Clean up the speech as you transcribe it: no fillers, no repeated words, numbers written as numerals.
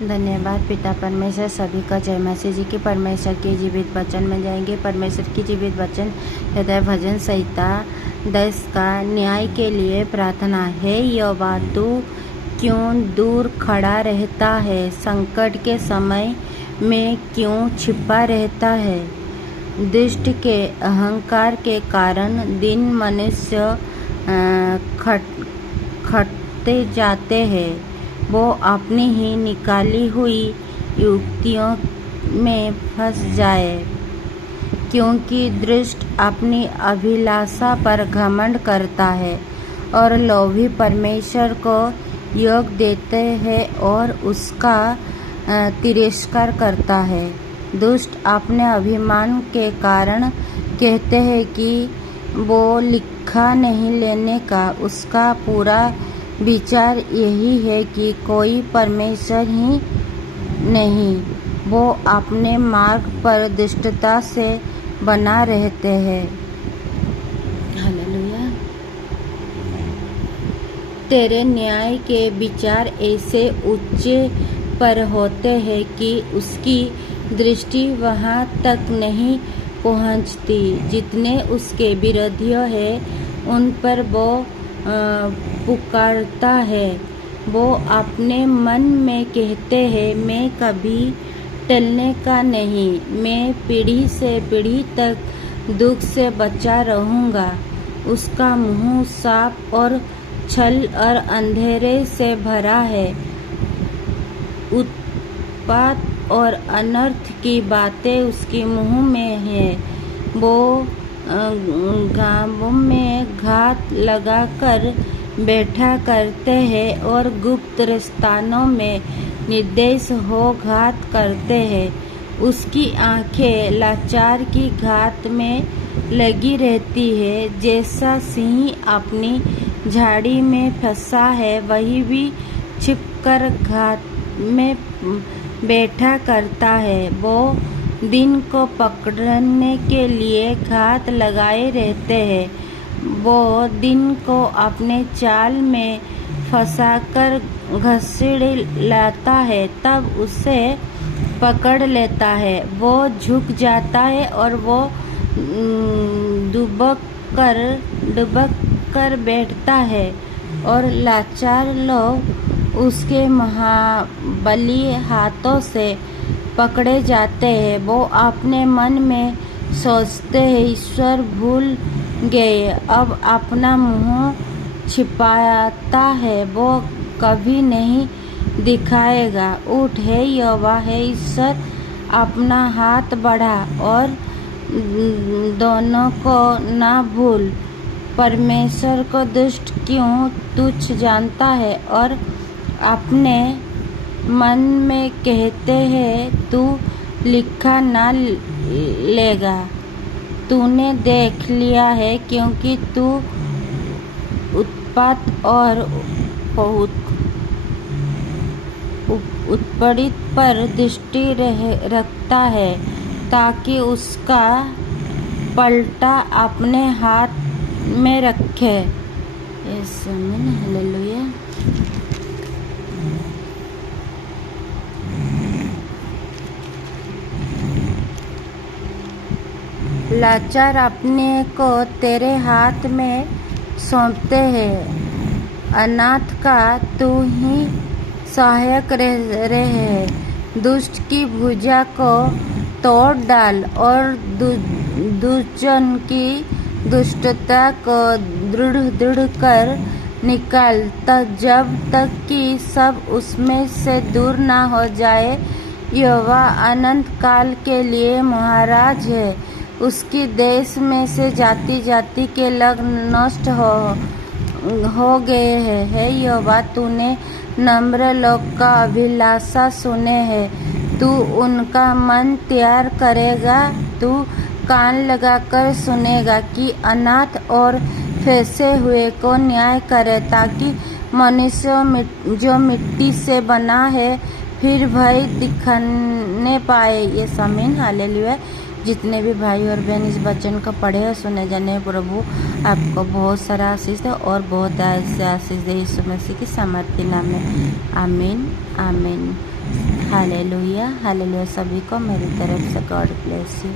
धन्यवाद पिता परमेश्वर। सभी का जय मसीह जी की। परमेश्वर के जीवित वचन में जाएंगे। परमेश्वर की जीवित वचन हृदय भजन संहिता 10 का न्याय के लिए प्रार्थना है। यहोवा तू क्यों दूर खड़ा रहता है? संकट के समय में क्यों छिपा रहता है? दुष्ट के अहंकार के कारण दिन मनुष्य खटते जाते हैं। वो अपनी ही निकाली हुई युक्तियों में फंस जाए, क्योंकि दुष्ट अपनी अभिलाषा पर घमंड करता है और लोभी परमेश्वर को योग देते हैं और उसका तिरस्कार करता है। दुष्ट अपने अभिमान के कारण कहते हैं कि वो लिखा नहीं लेने का। उसका पूरा विचार यही है कि कोई परमेश्वर ही नहीं। वो अपने मार्ग पर दुष्टता से बना रहते हैं। हालेलुया। तेरे न्याय के विचार ऐसे ऊंचे पर होते हैं कि उसकी दृष्टि वहाँ तक नहीं पहुँचती। जितने उसके विरोधियों हैं उन पर वो पुकारता है। वो अपने मन में कहते हैं, मैं कभी टलने का नहीं। मैं पीढ़ी से पीढ़ी तक दुख से बचा रहूँगा। उसका मुँह साप और छल और अंधेरे से भरा है। उत्पात और अनर्थ की बातें उसके मुँह में है। वो गाँवों में घात लगाकर बैठा करते हैं और गुप्त स्थानों में निर्दयी हो घात करते हैं। उसकी आंखें लाचार की घात में लगी रहती है। जैसा सिंह अपनी झाड़ी में फंसा है, वही भी छिपकर घात में बैठा करता है। वो दिन को पकड़ने के लिए घात लगाए रहते हैं। वो दिन को अपने जाल में फंसाकर घसीट लाता है, तब उसे पकड़ लेता है। वो झुक जाता है और वो दुबक कर बैठता है और लाचार लोग उसके महाबली हाथों से पकड़े जाते हैं। वो अपने मन में सोचते हैं, ईश्वर भूल गए, अब अपना मुँह छिपाता है, वो कभी नहीं दिखाएगा। उठ हे यहोवा, हे ईश्वर, अपना हाथ बढ़ा और दोनों को ना भूल। परमेश्वर को दुष्ट क्यों तुच्छ जानता है और अपने मन में कहते हैं, तू लिखा ना लेगा। तूने देख लिया है, क्योंकि तू उत्पात और उत्पीड़ित पर दृष्टि रखता है, ताकि उसका पलटा अपने हाथ में रखे। हालेलुया। लाचार अपने को तेरे हाथ में सौंपते हैं। अनाथ का तू ही सहायक रहे। दुष्ट की भुजा को तोड़ डाल और दुष्टजन की दुष्टता को दृढ़ कर निकाल, जब तक कि सब उसमें से दूर ना हो जाए। यहोवा अनंत काल के लिए महाराज है। उसकी देश में से जाति जाति के लोग नष्ट हो गए हैं। हे यहोवा, तूने नम्र लोग का अभिलाषा सुने है। तू उनका मन तैयार करेगा। तू कान लगाकर सुनेगा कि अनाथ और फंसे हुए को न्याय करे, ताकि मनुष्य जो मिट्टी से बना है फिर भय दिखने पाए। ये आमीन। हालेलुया। जितने भी भाई और बहन इस वचन को पढ़े और सुने जाने, प्रभु आपको बहुत सारा आशीष दे और बहुत से आशीष दे, यीशु मसीह की सामर्थ्य नाम में। आमीन आमीन। Hallelujah hallelujah. सभी को मेरी तरफ से गॉड ब्लेस यू।